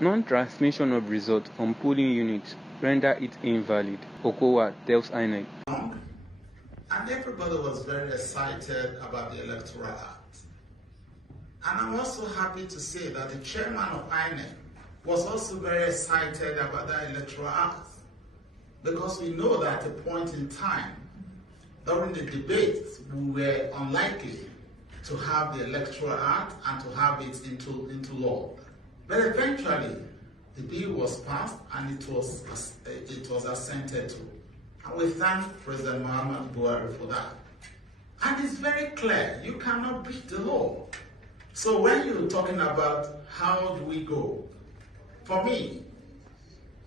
Non-transmission of results from polling units render it invalid, KOKO tells INEC. And everybody was very excited about the Electoral Act. And I'm also happy to say that the chairman of INEC was also very excited about that Electoral Act, because we know that at a point in time, during the debate, we were unlikely to have the Electoral Act and to have it into law. But eventually, the bill was passed and it was assented to. And we thank President Muhammadu Buhari for that. And it's very clear, you cannot beat the law. So when you're talking about how do we go, for me,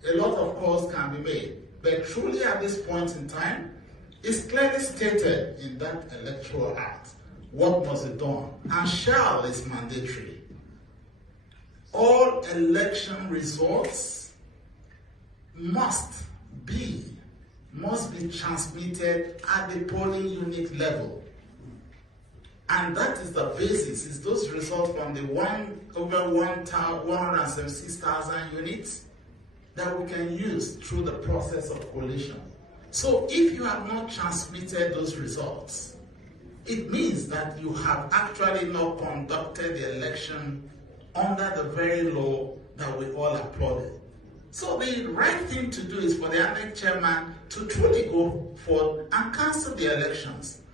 a lot of calls can be made. But truly at this point in time, it's clearly stated in that Electoral Act what must be done, and shall is mandatory. All election results must be transmitted at the polling unit level. And that is the basis, is those results from the over 176,000 units that we can use through the process of collation. So if you have not transmitted those results, it means that you have actually not conducted the election under the very law that we all applauded. So the right thing to do is for the INEC chairman to truly go forward and cancel the elections.